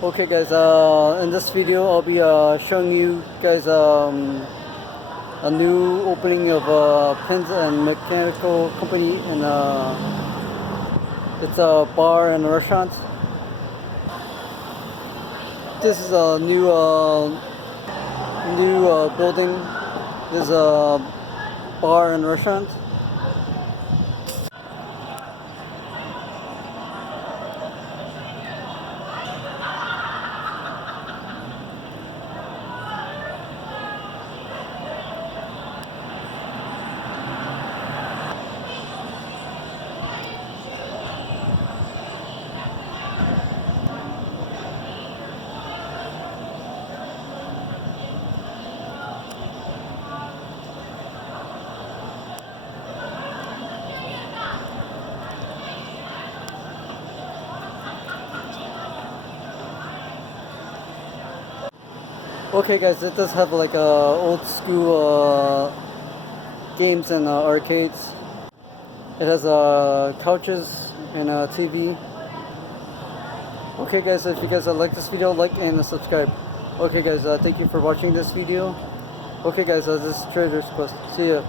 Okay guys, in this video I'll be showing you guys a new opening of pins and mechanical company, and it's a bar and restaurant. This is a new building. This is a bar and restaurant. Okay guys, it does have like old school games and arcades. It has couches and a TV. Okay guys, if you guys like this video, like and subscribe. Okay guys, thank you for watching this video. Okay guys, this is Trader's Quest. See ya.